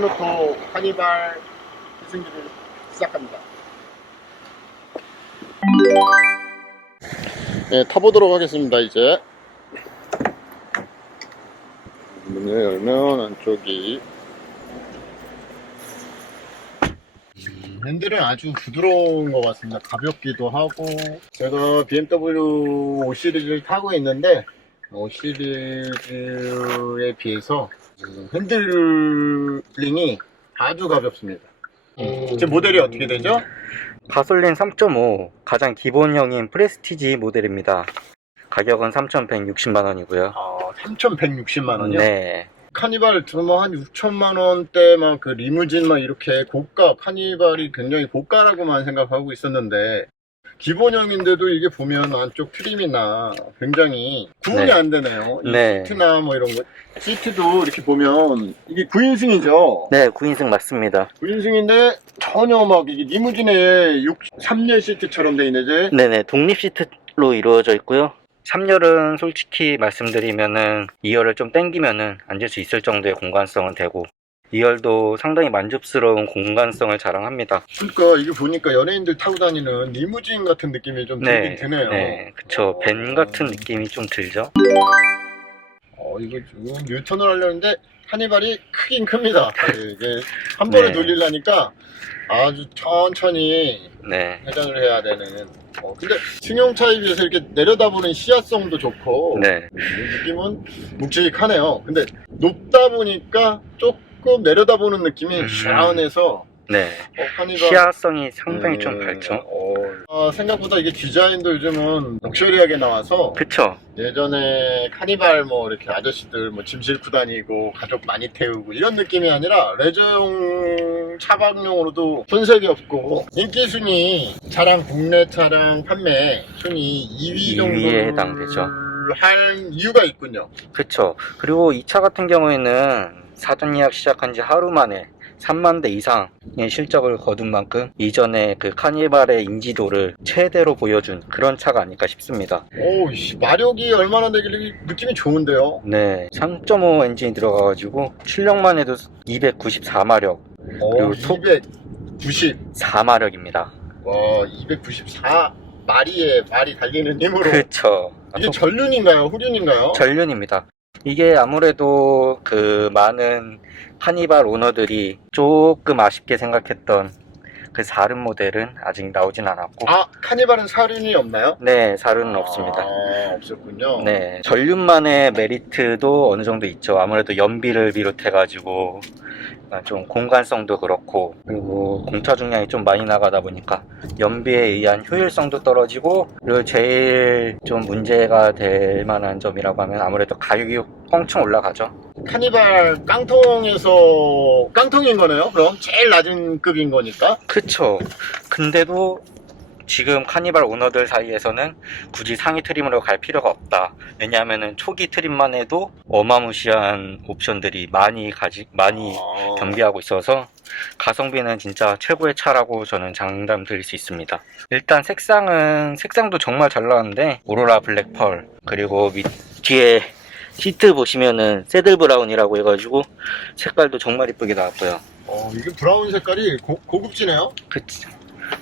해놓고 카니발 기승기를 시작합니다. 네, 타보도록 하겠습니다. 이제 문을 열면 안쪽이 핸들은 아주 부드러운 것 같습니다. 가볍기도 하고, 제가 BMW 5 시리즈를 타고 있는데 5 시리즈에 비해서 핸들링이 아주 가볍습니다. 제 모델이 어떻게 되죠? 가솔린 3.5 가장 기본형인 프레스티지 모델입니다. 가격은 3,160만원이고요. 3,160만원이요? 네. 카니발 뭐 한 6천만원대만 그 리무진 막 이렇게 고가, 카니발이 굉장히 고가라고만 생각하고 있었는데, 기본형인데도 이게 보면 안쪽 트림이나 굉장히 구분이 네. 안 되네요. 이 네. 시트나 뭐 이런 거. 시트도 이렇게 보면 이게 9인승이죠? 네, 9인승 맞습니다. 9인승인데 전혀 막 이게 리무진의 3열 시트처럼 돼 있네. 네네, 독립 시트로 이루어져 있고요. 3열은 솔직히 말씀드리면은 2열을 좀 당기면은 앉을 수 있을 정도의 공간성은 되고, 2열도 상당히 만족스러운 공간성을 자랑합니다. 그러니까 이게 보니까 연예인들 타고 다니는 리무진 같은 느낌이 좀 들긴 드네요. 네, 그쵸. 밴 같은 느낌이 좀 들죠. 이거 지금 유턴을 하려는데 카니발이 크긴 큽니다. 이게 한 번에 네. 돌리려니까 아주 천천히 네. 회전을 해야 되는. 근데 승용차에 비해서 이렇게 내려다보는 시야성도 좋고, 네. 이 느낌은 묵직하네요. 근데 높다 보니까 조금 내려다보는 느낌이 시원해서 네. 카니발 시야성이 상당히 좀 밝죠. 생각보다 이게 디자인도 요즘은 럭셔리하게 나와서, 그쵸. 예전에 카니발 뭐 이렇게 아저씨들 뭐 짐 싣고 다니고 가족 많이 태우고 이런 느낌이 아니라 레저용 차박용으로도 손색이 없고, 인기 순위 차량, 국내 차량 판매 순위 2위 2위에 정도를 해당되죠. 할 이유가 있군요. 그쵸. 그리고 이 차 같은 경우에는 사전 예약 시작한 지 하루 만에 3만 대 이상의 실적을 거둔 만큼 이전에 그 카니발의 인지도를 최대로 보여준 그런 차가 아닐까 싶습니다. 마력이 얼마나 되길래 느낌이 좋은데요? 네, 3.5 엔진이 들어가가지고 출력만 해도 294마력, 그리고 294마력입니다. 294마리의 말이 달리는 힘으로. 그쵸. 이게 전륜인가요? 후륜인가요? 전륜입니다. 이게 아무래도 그 많은 카니발 오너들이 조금 아쉽게 생각했던 그 4륜 모델은 아직 나오진 않았고. 카니발은 4륜이 없나요? 네, 4륜은 없습니다. 없었군요. 네, 전륜만의 메리트도 어느 정도 있죠. 아무래도 연비를 비롯해가지고 좀 공간성도 그렇고, 그리고 공차 중량이 좀 많이 나가다 보니까 연비에 의한 효율성도 떨어지고, 그리고 제일 좀 문제가 될 만한 점이라고 하면 아무래도 가격이 엄청 올라가죠. 카니발 깡통에서 깡통인 거네요? 그럼 제일 낮은 급인 거니까? 그쵸. 근데도 지금 카니발 오너들 사이에서는 굳이 상위 트림으로 갈 필요가 없다. 왜냐하면은 초기 트림만 해도 어마무시한 옵션들이 많이 겸비하고 있어서 가성비는 진짜 최고의 차라고 저는 장담 드릴 수 있습니다. 일단 색상도 정말 잘 나왔는데, 오로라 블랙 펄, 그리고 뒤에 시트 보시면은 새들 브라운이라고 해가지고 색깔도 정말 이쁘게 나왔고요. 이게 브라운 색깔이 고급지네요? 그치.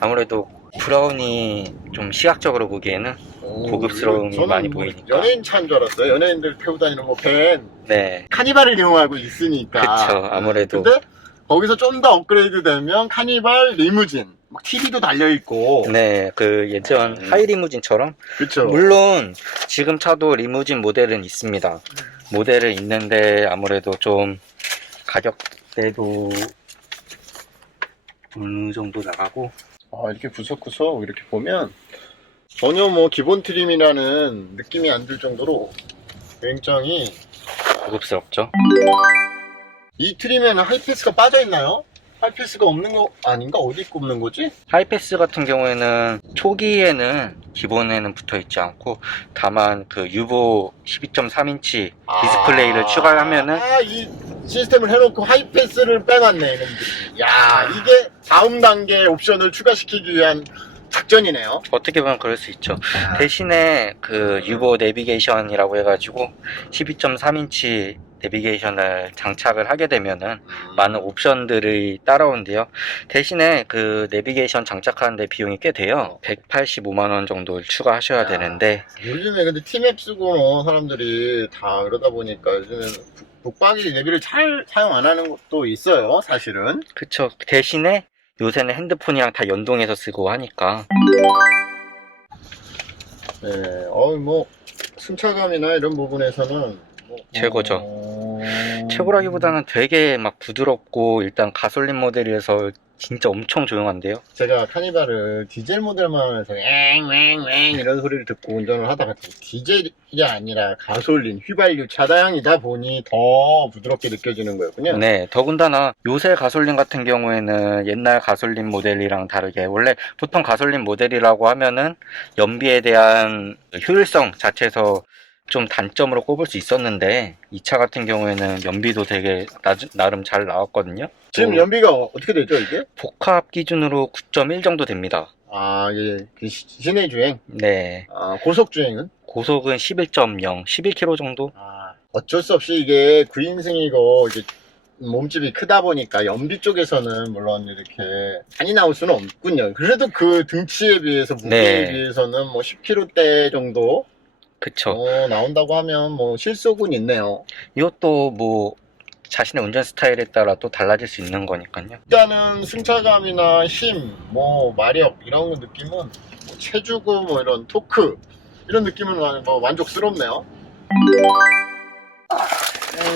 아무래도 브라운이 좀 시각적으로 보기에는 고급스러움이 많이 보이니까. 연예인 차인 줄 알았어요. 연예인들 태우고 다니는 뭐 밴. 네. 카니발을 이용하고 있으니까. 그쵸. 아무래도. 근데 거기서 좀 더 업그레이드 되면 카니발 리무진, TV도 달려있고. 네, 그 예전 하이리무진처럼. 그쵸. 물론 지금 차도 리무진 모델은 있습니다. 모델은 있는데 아무래도 좀 가격대도 어느 정도 나가고. 이렇게 구석구석 이렇게 보면 전혀 뭐 기본 트림이라는 느낌이 안 들 정도로 굉장히 고급스럽죠. 이 트림에는 하이패스가 빠져 있나요? 하이패스가 없는 거 아닌가? 어디 꼽는 거지? 하이패스 같은 경우에는 초기에는 기본에는 붙어 있지 않고, 다만 그 유보 12.3인치 디스플레이를 추가하면은 이 시스템을 해놓고 하이패스를 빼놨네 이놈들이. 이게 다음 단계 옵션을 추가시키기 위한 작전이네요. 어떻게 보면 그럴 수 있죠. 대신에 그 유보 내비게이션이라고 해가지고 12.3인치 내비게이션을 장착을 하게 되면은 많은 옵션들이 따라오는데요. 대신에 그 내비게이션 장착하는데 비용이 꽤 돼요. 185만 원 정도 추가하셔야 되는데 요즘에 근데 티맵 쓰고 뭐 사람들이 다 그러다 보니까 요즘에 북박이 내비를 잘 사용 안 하는 것도 있어요, 사실은. 그쵸. 대신에 요새는 핸드폰이랑 다 연동해서 쓰고 하니까 네, 뭐 승차감이나 이런 부분에서는 뭐, 최고죠. 최고라기보다는 되게 막 부드럽고 일단 가솔린 모델이라서 진짜 엄청 조용한데요. 제가 카니발을 디젤 모델만 해서 앵앵앵 이런 소리를 듣고 운전을 하다가 디젤이 아니라 가솔린 휘발유 차량이다 보니 더 부드럽게 느껴지는 거였군요. 네, 더군다나 요새 가솔린 같은 경우에는 옛날 가솔린 모델이랑 다르게 원래 보통 가솔린 모델이라고 하면은 연비에 대한 효율성 자체에서 좀 단점으로 꼽을 수 있었는데 이 차 같은 경우에는 연비도 되게 나름 잘 나왔거든요. 지금 연비가 어떻게 되죠, 이게? 복합 기준으로 9.1 정도 됩니다. 아, 예. 그 시내 주행? 네. 아, 고속 주행은? 고속은 11.0, 11km 정도? 아, 어쩔 수 없이 이게 9인승이고 이게 몸집이 크다 보니까 연비 쪽에서는 물론 이렇게 많이 나올 수는 없군요. 그래도 그 등치에 비해서 무게에 네. 비해서는 뭐 10kg대 정도 그쵸. 나온다고 하면 뭐 실속은 있네요. 이것도 뭐 자신의 운전 스타일에 따라 또 달라질 수 있는 거니까요. 일단은 승차감이나 힘, 뭐 마력 이런 느낌은 뭐 체주고 뭐 이런 토크 이런 느낌은 뭐 만족스럽네요.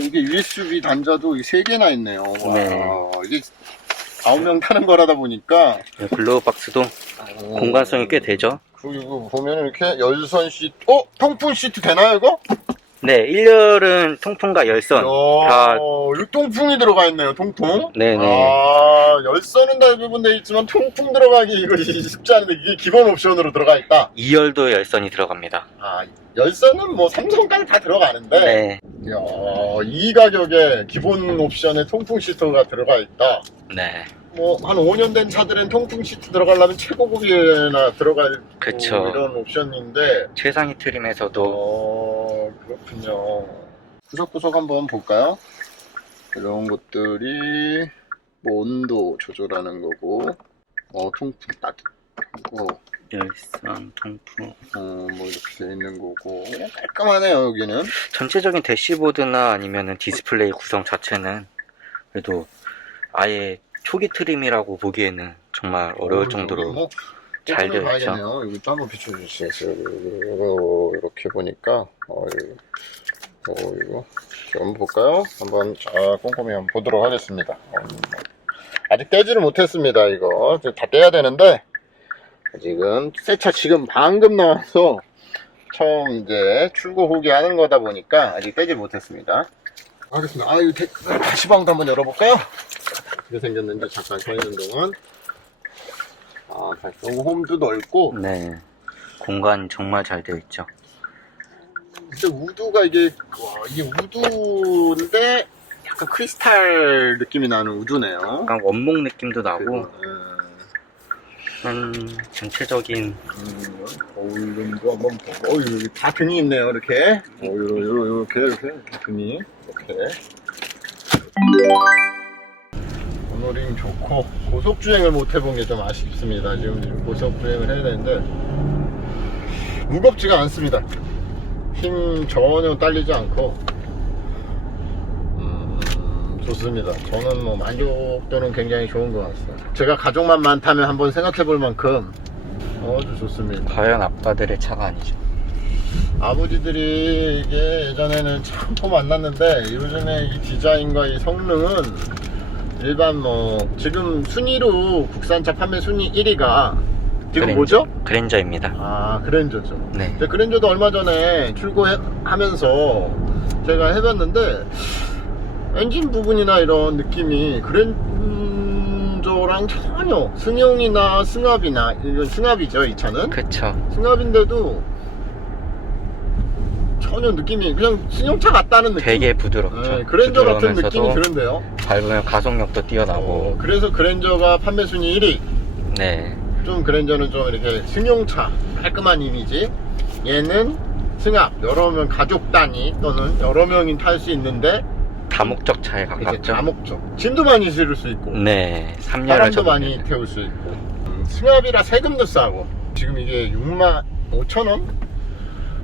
이게 USB 단자도 3개나 있네요. 네. 와, 이게 9명 타는 거라다 보니까 글로우 박스도 공간성이 꽤 되죠. 그리고 보면 이렇게 열선 시트, 통풍 시트 되나요 이거? 네, 1열은 통풍과 열선 다 통풍이 들어가 있네요, 통풍. 네네. 아, 열선은 대부분 돼 있지만 통풍 들어가기 이거 쉽지 않은데 이게 기본 옵션으로 들어가 있다. 2열도 열선이 들어갑니다. 아, 열선은 뭐 삼성까지 다 들어가는데. 네. 이야, 이 가격에 기본 옵션에 통풍 시트가 들어가 있다. 네. 뭐 한 5년 된 차들은 통풍 시트 들어가려면 최고급이나 들어갈 그쵸. 이런 옵션인데 최상위 트림에서도 그렇군요. 구석구석 한번 볼까요? 이런 것들이 뭐 온도 조절하는 거고 통풍 따뜻하고 열선, 통풍 뭐 이렇게 돼 있는 거고 깔끔하네요. 여기는 전체적인 대시보드나 아니면은 디스플레이 구성 자체는 그래도 아예 초기 트림이라고 보기에는 정말 어려울 정도로 잘 되어 있죠. 이것도 한번 비춰주시겠어요? 이렇게 보니까 이거 한번 볼까요? 한번 꼼꼼히 한번 보도록 하겠습니다. 아직 떼지를 못했습니다. 이거 다 떼야 되는데 아직은 새 차 지금 방금 나와서 처음 이제 출고 후기 하는 거다 보니까 아직 떼지 못했습니다. 알겠습니다. 이 다시방도 한번 열어볼까요? 어떻게 생겼는지 잠깐 서 있는 동안. 홈도 넓고. 네. 공간이 정말 잘 되어 있죠. 근데 우드가 이게 우드인데 약간 크리스탈 느낌이 나는 우드네요. 약간 원목 느낌도 나고. 전체적인 거울등도 한번 보고 여기 다 등이 있네요. 이렇게 이렇게 등이 이렇게 오너링 좋고 고속주행을 못 해본 게 좀 아쉽습니다. 지금 고속주행을 해야 되는데 무겁지가 않습니다. 힘 전혀 딸리지 않고 좋습니다. 저는 뭐 만족도는 굉장히 좋은 것 같습니다. 제가 가족만 많다면 한번 생각해 볼 만큼 아주 좋습니다. 과연 아빠들의 차가 아니죠. 아버지들이 이게 예전에는 참 만났는데 요즘에 이 디자인과 이 성능은 일반 지금 순위로 국산차 판매 순위 1위가 지금 뭐죠? 그랜저입니다. 그랜저죠. 네. 그랜저도 얼마 전에 출고하면서 제가 해봤는데 엔진 부분이나 이런 느낌이 그랜저랑 전혀 승용이나 승합이나 이건 승합이죠, 이 차는. 그쵸. 승합인데도 전혀 느낌이 그냥 승용차 같다는 느낌. 되게 부드럽죠. 그랜저 같은 느낌이 드는데요. 밟으면 가속력도 뛰어나고. 그래서 그랜저가 판매 순위 1위. 네. 좀 그랜저는 좀 이렇게 승용차 깔끔한 이미지. 얘는 승합 여러 명 가족 단위 또는 여러 명이 탈 수 있는데 다목적 차에 이제 가깝죠. 다목적. 짐도 많이 실을 수 있고. 네, 3년을 사람도 많이 태울 수 있고. 승합이라 세금도 싸고. 지금 이게 65,000원?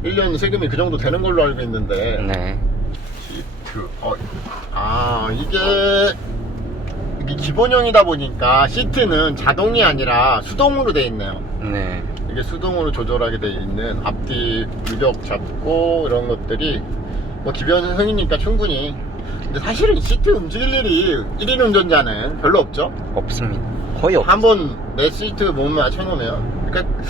1년 세금이 그 정도 되는 걸로 알고 있는데. 네, 시트. 이게 기본형이다 보니까 시트는 자동이 아니라 수동으로 돼 있네요. 네, 이게 수동으로 조절하게 돼 있는 앞뒤 불벽 잡고 이런 것들이 뭐 기본형이니까 충분히. 근데 사실은 시트 움직일 일이 1인 운전자는 별로 없죠. 없습니다. 거의 없. 한번 내 시트 몸에 맞춰놓으면. 그러니까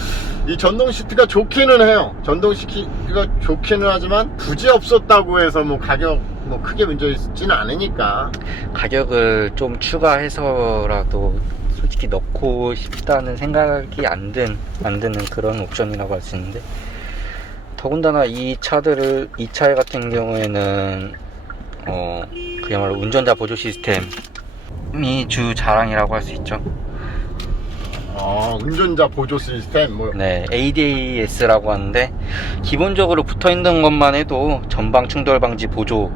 이 전동 시트가 좋기는 해요. 전동 시트가 좋기는 하지만 굳이 없었다고 해서 뭐 가격 뭐 크게 문제 있지는 않으니까. 가격을 좀 추가해서라도 솔직히 넣고 싶다는 생각이 안 드는 그런 옵션이라고 할 수 있는데, 더군다나 이 차에 같은 경우에는 그야말로 운전자 보조 시스템이 주 자랑이라고 할 수 있죠. 운전자 보조 시스템 뭐. 네, ADAS라고 하는데, 기본적으로 붙어 있는 것만 해도 전방 충돌 방지 보조,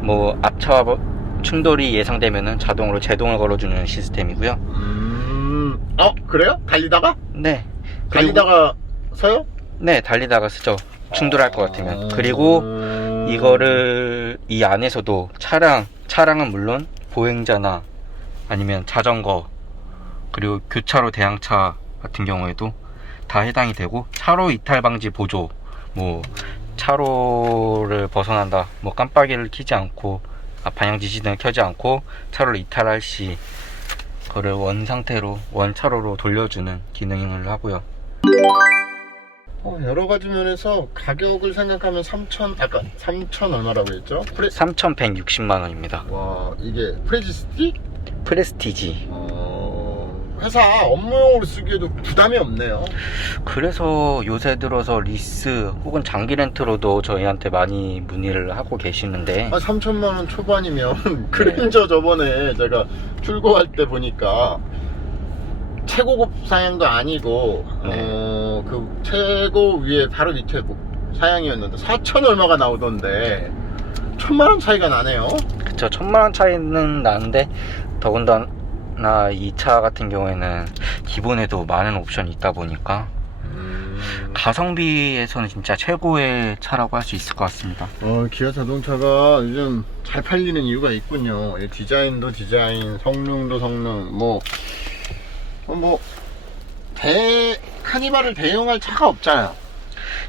뭐 앞차와 충돌이 예상되면은 자동으로 제동을 걸어주는 시스템이고요. 그래요? 달리다가? 네, 달리다가 서요? 네, 달리다가 쓰죠. 충돌할 것 같으면. 그리고 이거를 이 안에서도 차량은 물론 보행자나 아니면 자전거, 그리고 교차로 대항차 같은 경우에도 다 해당이 되고, 차로 이탈 방지 보조, 뭐 차로를 벗어난다, 뭐 깜빡이를 켜지 않고 방향 지시등을 켜지 않고 차로를 이탈할 시 그거를 원차로로 돌려주는 기능을 하고요. 여러 가지 면에서 가격을 생각하면 3,000 얼마라고 했죠? 3,160만 원입니다. 와, 이게 프레지스티? 프레스티지. 회사 업무용으로 쓰기에도 부담이 없네요. 그래서 요새 들어서 리스 혹은 장기 렌트로도 저희한테 많이 문의를 하고 계시는데, 3천만 원 초반이면 그랜저 저번에 제가 출고할 때 보니까 최고급 사양도 아니고 그 최고 위에 바로 밑에 사양이었는데 4천 얼마가 나오던데 1,000만 원 차이가 나네요. 그쵸, 1,000만 원 차이는 나는데, 더군다나 이 차 같은 경우에는 기본에도 많은 옵션이 있다 보니까 가성비에서는 진짜 최고의 차라고 할 수 있을 것 같습니다. 기아 자동차가 요즘 잘 팔리는 이유가 있군요. 디자인도 디자인, 성능도 성능, 카니발을 대용할 차가 없잖아요.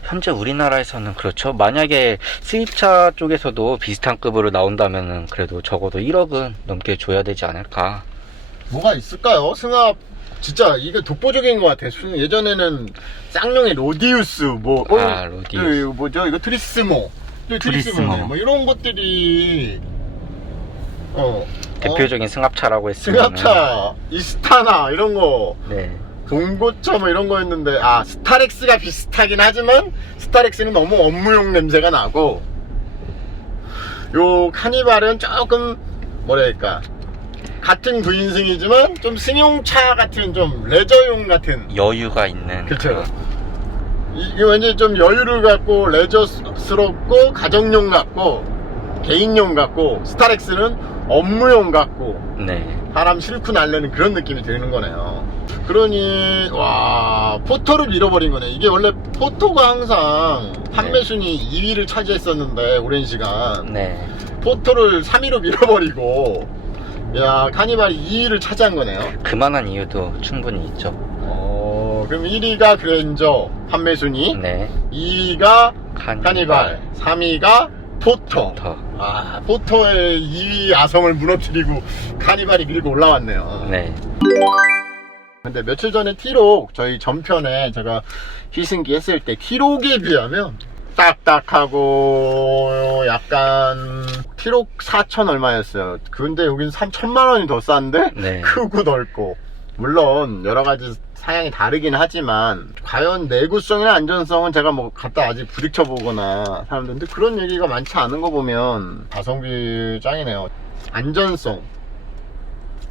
현재 우리나라에서는 그렇죠. 만약에 수입차 쪽에서도 비슷한 급으로 나온다면은 그래도 적어도 1억은 넘게 줘야 되지 않을까. 뭐가 있을까요? 승합 진짜 이게 독보적인 것 같아. 예전에는 쌍용의 로디우스 로디우스. 뭐죠? 이거 트리스모 뭐 이런 것들이 대표적인 승합차라고 했으면 승합차 이스타나 이런 거, 네, 봉고차 뭐 이런 거였는데, 스타렉스가 비슷하긴 하지만 스타렉스는 너무 업무용 냄새가 나고, 요 카니발은 조금 뭐랄까 같은 9인승이지만 좀 승용차 같은, 좀 레저용 같은 여유가 있는. 그쵸. 이게 왠지 좀 여유를 갖고 레저스럽고 가정용 같고 개인용 같고, 스타렉스는 업무용 같고 네, 사람 싫고 날래는 그런 느낌이 드는 거네요. 그러니 포토를 잃어버린 거네. 이게 원래 포토가 항상 판매 순위 2위를 차지했었는데 오랜 시간 네, 포토를 3위로 밀어버리고 카니발이 2위를 차지한 거네요. 그만한 이유도 충분히 있죠. 그럼 1위가 그랜저 판매 순위, 네, 2위가 카니발, 3위가 포토. 포토의 2위 아성을 무너뜨리고 카니발이 밀고 올라왔네요. 네. 근데 며칠 전에 T록, 저희 전편에 제가 희승기 했을 때 T록에 비하면 딱딱하고 약간 T록 4천 얼마였어요. 근데 여긴 3천만 원이 더 싼데? 네. 크고 넓고. 물론 여러가지 사양이 다르긴 하지만 과연 내구성이나 안전성은 제가 뭐 갖다 아직 부딪혀 보거나 사람들인데 그런 얘기가 많지 않은 거 보면 가성비 짱이네요. 안전성,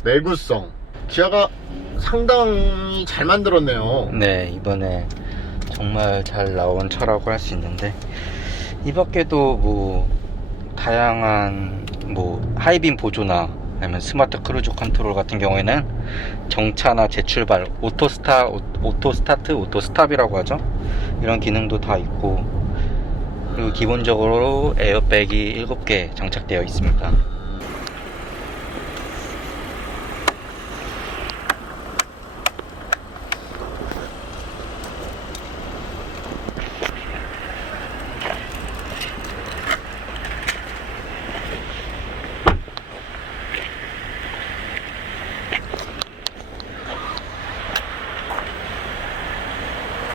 내구성, 기아가 상당히 잘 만들었네요. 네, 이번에 정말 잘 나온 차라고 할 수 있는데, 이 밖에도 뭐 다양한 뭐 하이빔 보조나 아니면 스마트 크루즈 컨트롤 같은 경우에는 정차나 재출발, 오토 스타트, 오토 스탑이라고 하죠. 이런 기능도 다 있고, 그리고 기본적으로 에어백이 7개 장착되어 있습니다.